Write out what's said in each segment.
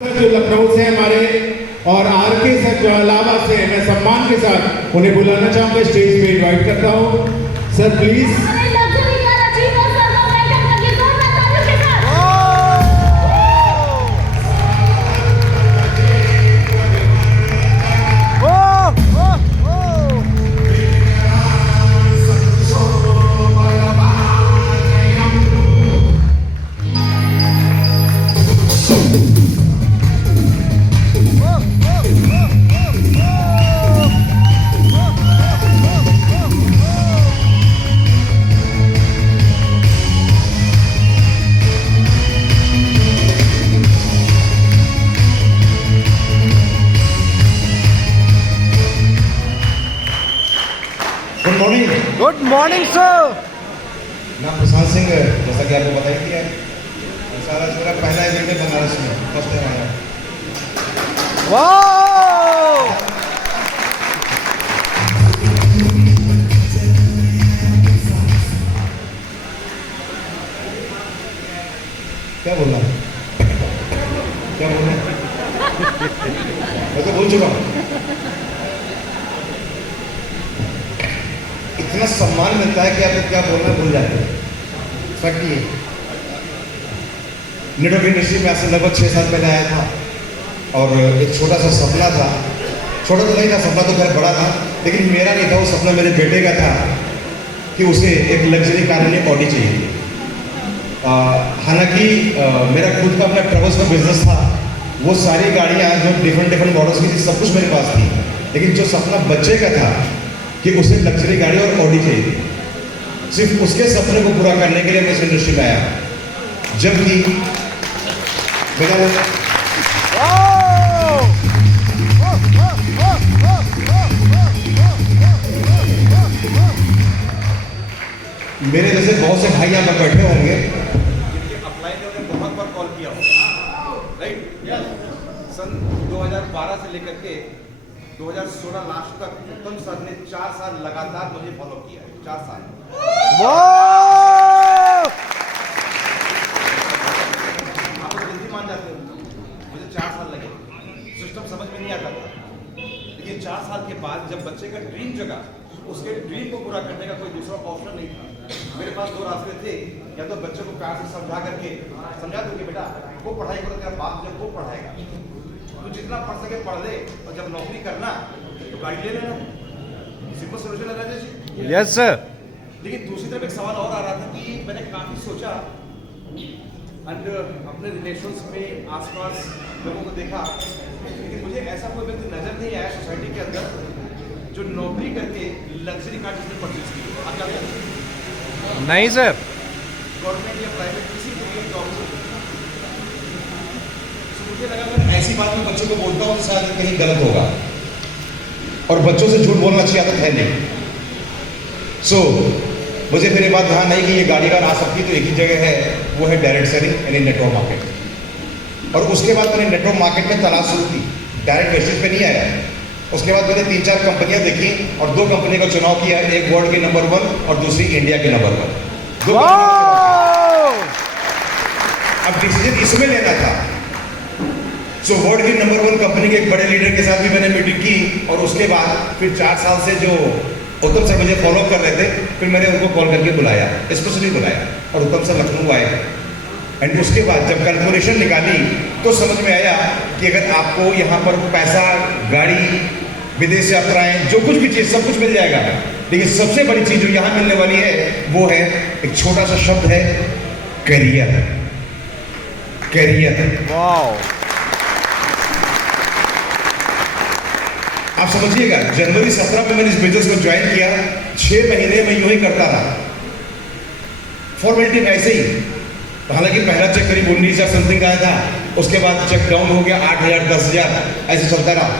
जो लखनऊ से हमारे और आरके सर जो अलावा से मैं सम्मान के साथ उन्हें बुलाना चाहूंगा, स्टेज पे इनवाइट करता हूं। Sir please. Good morning sir. नाम प्रशांत सिंह है, जैसा कि आपको बताया दिया है। सारा मेरा पहला इवेंट है बनारस में, फर्स्ट टाइम आया। वाह, क्या बोलना है? क्या बोलना है? मैं तो बोल चुका हूँ। इतना सम्मान मिलता है कि आपको क्या बोलना भूल जाते हैं। फैक्ट ये नेटवर्क इंडस्ट्री में आज से लगभग 6 साल पहले आया था और एक छोटा सा सपना था। छोटा तो नहीं था, सपना तो खैर बड़ा था, लेकिन मेरा नहीं था। वो सपना मेरे बेटे का था कि उसे एक लग्जरी कार में ऑडी चाहिए। हालांकि मेरा खुद का अपना ट्रैवल्स का बिजनेस था। वो सारी गाड़ियाँ जो डिफरेंट मॉडल्स की थी, सब कुछ मेरे पास थी। लेकिन जो सपना बच्चे का था कि उसे लग्जरी गाड़ी और ऑडी चाहिए थी, सिर्फ उसके सपने को पूरा करने के लिए मैं इस इंडस्ट्री में आया। जबकि मेरे जैसे बहुत से भाई यहाँ पर बैठे होंगे, अप्लाई ने उन्हें बहुत बार कॉल किया होगा, राइट? सन 2012 से लेकर के 2016 लास्ट तक उत्तम सर ने 4 साल लगातार मुझे फॉलो किया है। 4 साल। आप लोग जल्दी मान जाते हो, मुझे 4 साल लगे, सिस्टम समझ में नहीं आता था। लेकिन 4 साल के बाद जब बच्चे का ड्रीम जगा, उसके ड्रीम को पूरा करने का कोई दूसरा ऑप्शन नहीं था। मेरे पास 2 रास्ते थे, या तो बच्चे को प्यार से समझा करके समझा दूंगे, बेटा वो पढ़ाई करो, तेरा बाप जब वो पढ़ाएगा, तो जितना पढ़ सके पढ़ ले, और जब नौकरी करना तो गाड़ी ले लेना। सिंपल सोल्यूशन है राजेश जी। Yes sir. लेकिन दूसरी तरफ एक सवाल और आ रहा था कि मैंने काफी सोचा एंड अपने रिलेशंस में आसपास लोगों को देखा, लेकिन मुझे ऐसा कोई व्यक्ति नजर नहीं आया सोसाइटी के अंदर जो नौकरी करके लग्जरी कार जिसने परचेज की। आप क्या कहते हैं? नहीं सर। गवर्नमेंट या प्राइवेट किसी को भी जॉब। मुझे लगा अगर ऐसी बात मैं बच्चों को बोलता हूँ तो शायद कहीं गलत होगा, और बच्चों से झूठ बोलना अच्छी आदत है नहीं। मुझे फिर ये बात ध्यान आई कि ये गाड़ी अगर आ सकती तो एक ही जगह है, वो है डायरेक्ट सेलिंग यानी नेटवर्क मार्केट। और उसके बाद मैंने नेटवर्क मार्केट में तलाश शुरू की, डायरेक्ट बेसिस पे नहीं आया। उसके बाद मैंने 3-4 कंपनियां देखी और 2 कंपनी का चुनाव किया, एक वर्ल्ड की नंबर 1 और दूसरी इंडिया की नंबर 1। अब डिसीजन इसमें लेना था। वर्ल्ड की नंबर 1 कंपनी के एक बड़े लीडर के साथ भी मैंने मीटिंग की, और उसके बाद फिर 4 साल से जो उत्तम सर मुझे फॉलो कर रहे थे, फिर मैंने उनको कॉल करके बुलाया, स्पेशली बुलाया, और उत्तम सर लखनऊ आए। एंड उसके बाद जब कैलकुलेशन निकाली तो समझ में आया कि अगर आपको यहाँ पर पैसा, गाड़ी, विदेश यात्राएं, जो कुछ भी चीज़, सब कुछ मिल जाएगा, लेकिन सबसे बड़ी चीज़ जो यहाँ मिलने वाली है वो है एक छोटा सा शब्द है, करियर। करियर। वाह। आप समझिएगा, जनवरी 17 में मैंने इस बिजनेस को ज्वाइन किया। 6 महीने में यूं ही करता रहा, फॉर्मेलिटी में ऐसे ही। हालांकि पहला चेक करीब 19,000 समथिंग आया था, उसके बाद चेक डाउन हो गया 8,000, 10,000, ऐसे चलता रहा।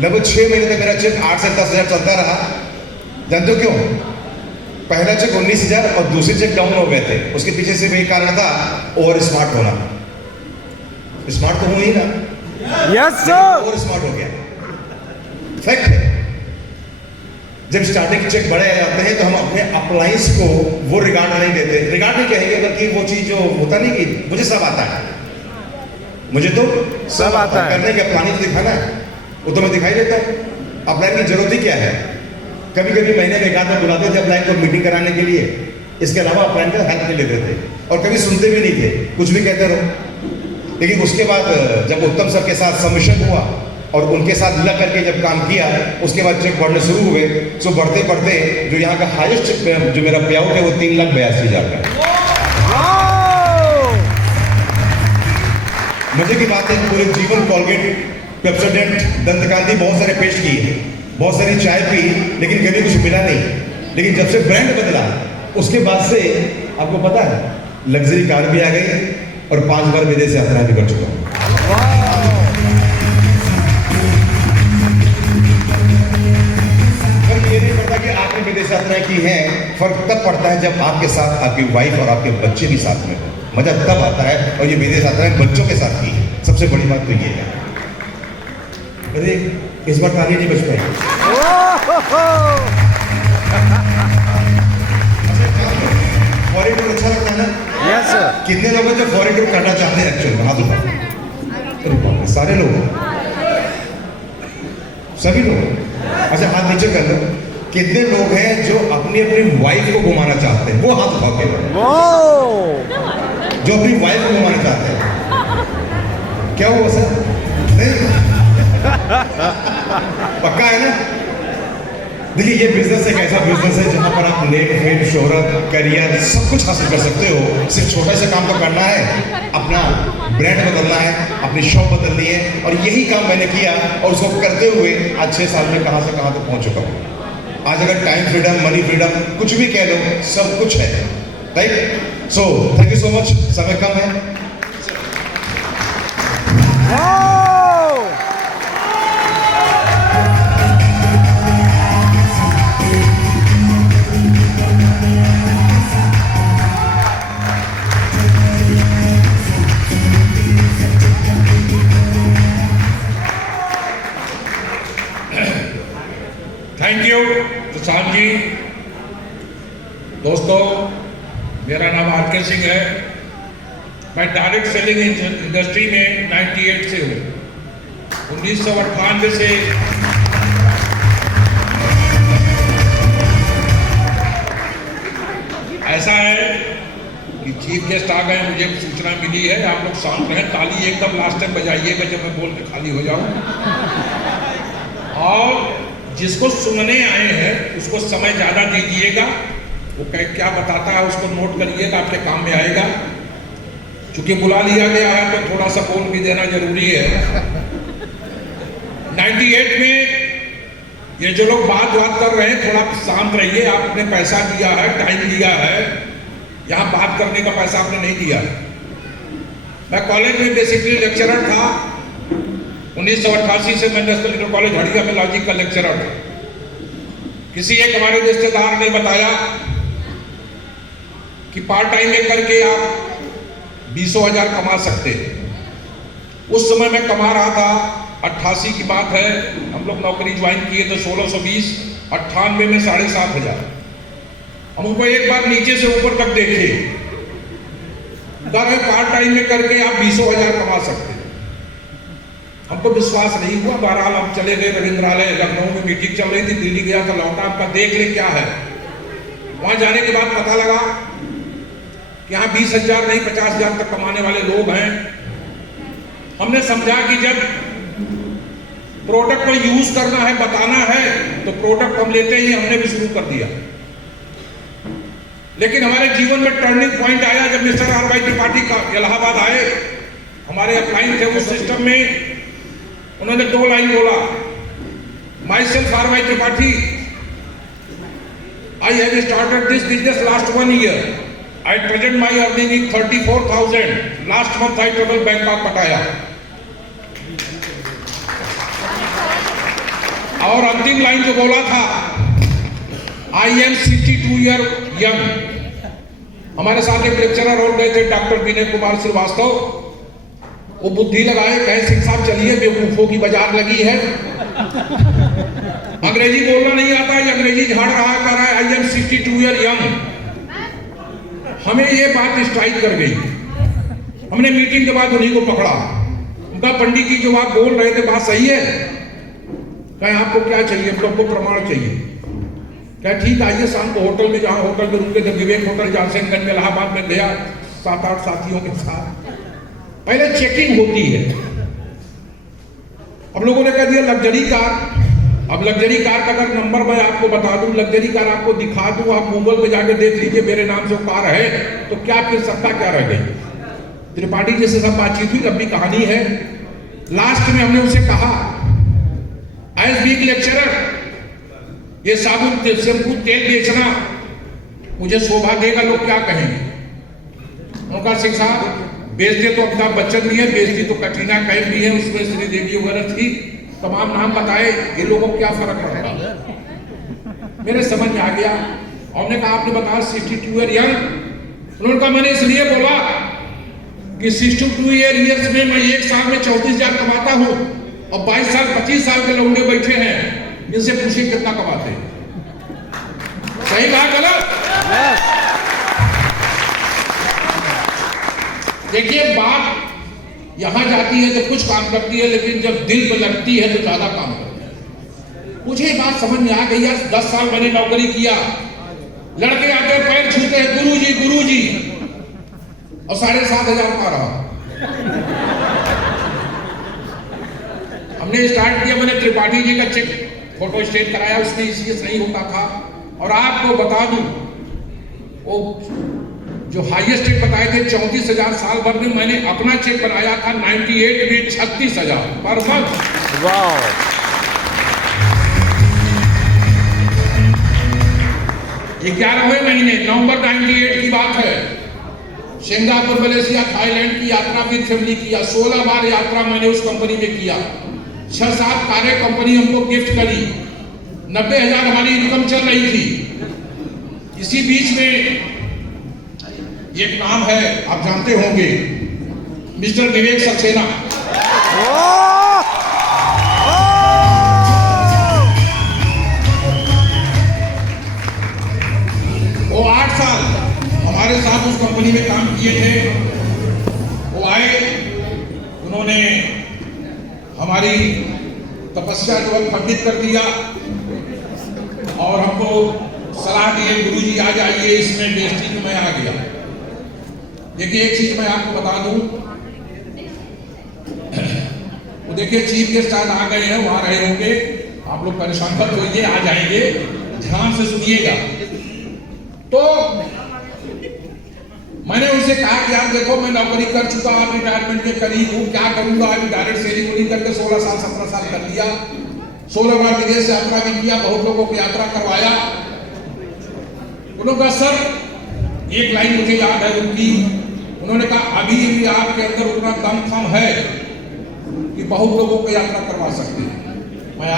लगभग 6 महीने तक मेरा चेक 8 से 10,000 चलता रहा। जानते हो क्यों? पहला चेक 19,000 और दूसरे चेक डाउन हो गए थे। उसके पीछे से वही कारण था, ओवर स्मार्ट होना। स्मार्ट तो हुआ ही ना। Yes sir. ओवर स्मार्ट हो गया, फैक्ट है। जब स्टार्टिंग चेक बड़े आ जाते हैं तो हम अपने अप्लायंस को वो रिगार्ड नहीं देते, रिगार्ड नहीं कहेंगे, बल्कि वो चीज जो होता नहीं कि मुझे सब आता है, मुझे तो सब आता है। करने का प्लानिंग तो दिखाना है, वो तो मैं दिखाई देता हूँ। अपलाइन की जरूरत ही क्या है? कभी कभी महीने में एक आध बार बुलाते थे अपलाइन को मीटिंग कराने के लिए, इसके अलावा अपलाइन का हेल्प नहीं लेते थे और कभी सुनते भी नहीं थे, कुछ भी कहते रहो। लेकिन उसके बाद जब उत्तम सर के साथ सबमिशन हुआ और उनके साथ लग करके जब काम किया, उसके बाद चेक बढ़ने शुरू हुए। सो बढ़ते बढ़ते जो यहाँ का हाईएस्ट जो मेरा पे आउट है वो 3,82,000 का है। मजे की बात है, पूरे जीवन कोलगेट, पेप्सोडेंट, दंतकांति बहुत सारे पेस्ट किए, बहुत सारी चाय पी, लेकिन कभी कुछ मिला नहीं। लेकिन जब से ब्रांड बदला उसके बाद से आपको पता है लग्जरी कार भी आ गई और 5 बार विदेश यात्रा भी कर चुका हूँ। फर्क ये नहीं पड़ता कि आपने विदेश यात्राएं की हैं, फर्क तब पड़ता है जब आपके साथ आपकी वाइफ और आपके बच्चे भी साथ में हो, मजा तब आता है। और ये विदेश यात्राएं बच्चों के साथ की, सबसे बड़ी बात तो ये है। अरे इस बार ताली नहीं बच पाई। फॉरेन टूर अच्छा लगता है ना? Yes sir. कितने लोग हैं जो फॉरेन टूर करना चाहते हैं एक्चुअली? हाथ उठाओ। अरे बाप रे, सारे लोग, सभी लोग। अच्छा हाथ नीचे कर लो। कितने लोग हैं जो अपनी अपनी वाइफ को घुमाना चाहते हैं? वो हाथ उठाओ के। जो अपनी वाइफ को घुमाना चाहते हैं, क्या हुआ सर? नहीं पक्का है ना? देखिए ये बिजनेस एक ऐसा बिजनेस है जहां पर आप नेम, फेम, शोहरत, करियर सब कुछ हासिल कर सकते हो। सिर्फ छोटा सा काम तो करना है, अपना ब्रांड बदलना है, अपनी शॉप बदलनी है। और यही काम मैंने किया और उसको करते हुए आज 6 साल में कहां से कहां तक पहुंच चुका हूं। आज अगर टाइम फ्रीडम, मनी फ्रीडम, कुछ भी कह लो, सब कुछ है। Right? So thank you so much. समय कम है। Thank you Prashant ji. दोस्तों, मेरा नाम आर.के. सिंह है। मैं डायरेक्ट सेलिंग इंडस्ट्री में 98 से हूँ। 1998 से ऐसा है कि चीफ गेस्ट आ गए, मुझे सूचना मिली है। आप लोग शांत रहें, ताली एकदम लास्ट टाइम बजाइएगा जब मैं बोल के खाली हो जाऊँ। और जिसको सुनने आए हैं उसको समय ज़्यादा दीजिएगा, वो क्या बताता है उसको नोट करिएगा, आपके काम में आएगा। क्योंकि बुला लिया गया है तो थोड़ा सा बोल भी देना जरूरी है। 98 में ये जो लोग बात कर रहे हैं, थोड़ा शांत रहिए। आपने पैसा दिया है, टाइम दिया है, यहाँ बात करने का पैसा आपने नहीं दिया। मैं कॉलेज में बेसिकली लेक्चरर था। 1988 से मैं नेशनल इंटर कॉलेज हड़िया में लॉजिक का लेक्चरर था। किसी एक हमारे रिश्तेदार ने बताया कि पार्ट टाइम में करके आप 20,000 कमा सकते हैं। उस समय मैं कमा रहा था, 88 की बात है, हम लोग नौकरी ज्वाइन किए तो 1620, 98 में 7,500। हम उनको एक बार नीचे से ऊपर तक देखे, पार्ट टाइम में करके आप 20,000 कमा सकते हैं। हमको विश्वास नहीं हुआ। बहरहाल हम चले गए रविंद्रालय, लखनऊ में मीटिंग चल रही थी, दिल्ली गया तो लौटा, आपका देख ले क्या है। वहां जाने के बाद पता लगा कि यहाँ 20,000 नहीं 50,000 तक कमाने वाले लोग हैं। हमने समझा कि जब प्रोडक्ट को यूज करना है, बताना है, तो प्रोडक्ट हम लेते ही हमने भी शुरू कर दिया। लेकिन हमारे जीवन में टर्निंग पॉइंट आया जब मिस्टर आर.वाई. त्रिपाठी का इलाहाबाद आए। हमारे अपलाइन थे उस सिस्टम में, उन्होंने 2 लाइन बोला, myself R Y. Tripathi, I have started this business last 1 year. At present my earning is 34,000. Last month I travel Bangkok, Pattaya. और अंतिम लाइन जो बोला था, I am 62 year young. हमारे साथ एक लेक्चरर और गए थे, डॉक्टर विनय कुमार श्रीवास्तव। वो बुद्धि लगाए, कहे सिंह साहब चलिए, बेवकूफों की बाजार लगी है। अंग्रेजी बोलना नहीं आता, ये अंग्रेजी झाड़ रहा है, कह रहा है I am 62 year young. हमें ये बात स्ट्राइक कर गई। हमने मीटिंग के बाद उन्हीं को पकड़ा। उनका पंडित जी जो आप बोल रहे थे बात सही है? कहीं आपको क्या चाहिए? हमको प्रमाण चाहिए। क्या ठीक, आइए शाम को होटल में, जहाँ होटल में रुके थे, विवेक होटल जानसेनगंज में, इलाहाबाद में गया 7-8 साथियों के साथ। पहले चेकिंग होती है। अब लोगों ने कह दिया लग्जरी कार। अब लग्जरी कार का अगर नंबर मैं आपको बता दूं, लग्जरी कार आपको दिखा दूं, आप गूगल पे जाके देख लीजिए मेरे नाम से कार है, तो क्या फिर सत्ता क्या रह गई? त्रिपाठी जी से सब बातचीत हुई, लंबी कहानी है। लास्ट में हमने उनसे कहा, एज बीइंग लेक्चरर, ये साबुन शैम्पू तेल बेचना मुझे शोभा देगा, लोग क्या कहेंगे? उनका सिंह साहब, बेचते तो अमिताभ बच्चन भी है, बेचती तो कटरीना कैफ भी है, उसमें श्रीदेवी वगैरह थी, तमाम नाम बताए, ये लोगों को क्या फर्क पड़ता? मेरे समझ में आ गया। हमने कहा आपने बताया 62 ईयर यंग। उन्होंने कहा मैंने इसलिए बोला कि 62 ईयर्स में मैं एक साल में 34,000 कमाता हूं, और 22 साल 25 साल के लौंडे बैठे हैं, इनसे पूछिए कितना कमाते हैं। सही कहा गलत? देखिए, बात यहां जाती है तो कुछ काम करती है, लेकिन जब दिल पे लगती है तो ज्यादा काम करती है। मुझे बात समझ में आ गई यार। 10 साल मैंने नौकरी किया, लड़के आके पैर छूते हैं, गुरुजी गुरुजी, और 7,500 पा रहा। हमने स्टार्ट किया, मैंने त्रिपाठी जी का चेक फोटो स्टेट कराया, उसमें इसलिए सही होता था। और आपको बता दूं, वो जो हाईएस्ट चेक बताए थे 34,000 साल भर में, मैंने अपना चेक बनाया था 98 में 36,000 पर मंथ। वाह! ये 11वें महीने नवंबर 98 की बात है। सिंगापुर, मलेशिया, थाईलैंड की यात्रा विद फैमिली किया। 16 बार यात्रा मैंने उस कंपनी में किया। 6-7 कारें कंपनी हमको गिफ्ट करी। 90,000 हमारी इनकम चल रही थी। इसी बीच में एक नाम है, आप जानते होंगे, मिस्टर विवेक सक्सेना। वो 8 साल हमारे साथ उस कंपनी में काम किए थे। वो आए, उन्होंने हमारी तपस्या जो है खंडित कर दिया, और हमको सलाह दिए, गुरुजी आ जाइए, इसमें बेइज्जती में मैं आ गया। देखिए, एक चीज मैं आपको बता दूं, वो देखिए चीफ गेस्ट आज आ गए हैं, वहां रहे होंगे, आप लोग परेशान मत होइए, आ जाएंगे, ध्यान से सुनिएगा। तो मैंने उनसे कहा कि यार देखो, मैं नौकरी कर चुका, आप रिटायरमेंट के करीब हूं, क्या करूंगा? अभी डायरेक्ट सेरेमनी करके 16 साल 17 साल कर लिया। 16 बार विदेश यात्रा भी किया, बहुत लोगों को यात्रा करवाया। उन्होंने कहा सर, एक लाइन मुझे याद है उनकी, उन्होंने कहा अभी भी आपके अंदर उतना दमखम है कि बहुत लोगों को यात्रा करवा सकते हैं। मैं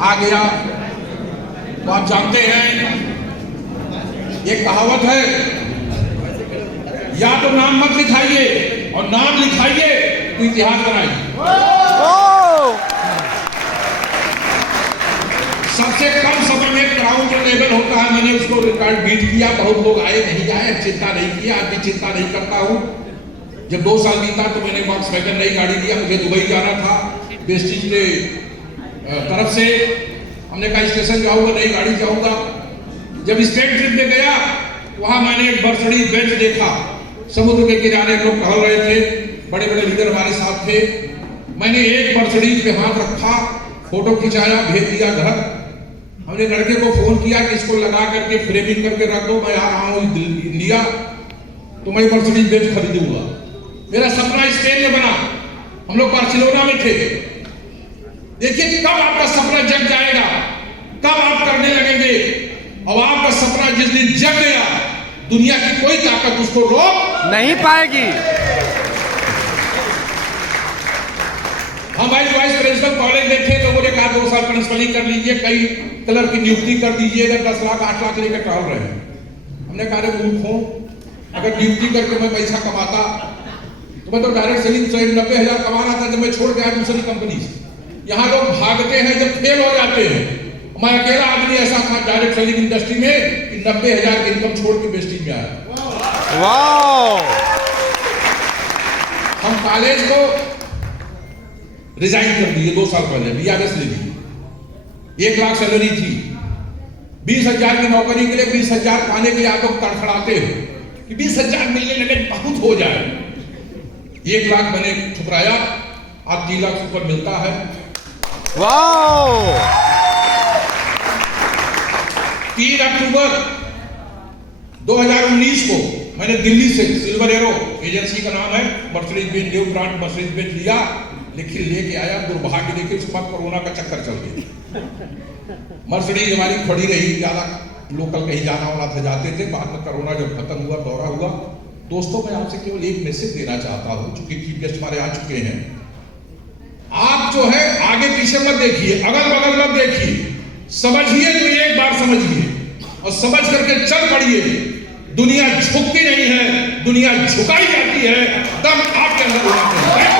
आ गया। तो आप जानते हैं, एक कहावत है, या तो नाम मत लिखाइए, और नाम लिखाइए तो इतिहास बनाइए। सबसे कम समय में ग्राउंड लेवल होता है, मैंने उसको रिकॉर्ड बीट किया। बहुत लोग आए, नहीं आए, चिंता नहीं किया, आज भी चिंता नहीं करता हूं। जब 2 साल बीता तो मैंने वॉक्सवैगन नई गाड़ी लिया, मुझे दुबई जाना था वेस्टिज के तरफ से। हमने कहा स्टेशन जाऊंगा, नई गाड़ी जाऊंगा। जब स्टेट ट्रिप में गया, वहां मैंने एक मर्सिडीज बेंज देखा, समुद्र के किनारे लोग टहल रहे थे, बड़े बड़े लीडर हमारे साथ थे। मैंने एक मर्सिडीज पे हाथ रखा, फोटो खिंचाया, भेज दिया घर। हमने लड़के को फोन किया कि इसको लगा करके फ्रेमिंग करके रख दो, मैं आ रहा हूं इंडिया, तो मैं मर्सिडीज बेंज खरीदूंगा। मेरा सपना स्पेन में बना। हम लोग बार्सिलोना में थे। देखिए, कब आपका सपना जग जाएगा, कब आप करने लगेंगे। और आपका सपना जिस दिन जग गया, दुनिया की कोई ताकत उसको रोक नहीं पाएगी। हम वाइस प्रिंसिपल कॉलेज में थे, लोगों ने कहा 2 साल प्रिंसिपलिंग कर लीजिए, कई क्लर्क की नियुक्ति कर दीजिएगा, 10 लाख 8 लाख लेकर टहल रहे हैं। हमने कहा रे मूर्ख हो, अगर नियुक्ति करके मैं पैसा कमाता तो मैं तो डायरेक्ट सेलिंग से 90,000 कमा रहा था जब मैं छोड़ गया दूसरी कंपनी से। यहाँ लोग भागते हैं जब फेल हो जाते हैं। मैं अकेला आदमी ऐसा था डायरेक्ट सेलिंग इंडस्ट्री में कि 90,000 की इनकम छोड़ के वेस्टिज में आया। वाह! हम कॉलेज को रिजाइन कर दिए 2 साल पहले, BRS ले ली। 1 लाख सैलरी थी, 20,000 की नौकरी के लिए 20,000 पाने के लिए आप लोग तड़फड़ाते हो कि 20,000 मिलने लगे बहुत हो जाए। 1 लाख मैंने ठुकराया, आज 3 लाख ऊपर मिलता है। वाओ! 3 अक्टूबर 2019 को मैंने दिल्ली से सिल्वर एरो एजेंसी का नाम है, Mercedes Benz new brand Mercedes Benz लिया, लेकिन लेके आया, दुर्भाग्य देखिए उसके बाद कोरोना का चक्कर चल गया। मर्सिडीज हमारी खड़ी रही, ज्यादा लोकल कहीं जाना वाला था जाते थे, बाद में कोरोना जब खत्म हुआ, दौरा हुआ। दोस्तों मैं आपसे केवल एक मैसेज देना चाहता हूं, चूंकि चीफ गेस्ट हमारे आ चुके हैं, आप जो है आगे पीछे मत देखिए, अगल बगल मत देखिए, समझिए तो एक बार समझिए और समझ करके चल पड़िए। दुनिया झुकती नहीं है, दुनिया झुकाई जाती है, दम आपके अंदर होना चाहिए।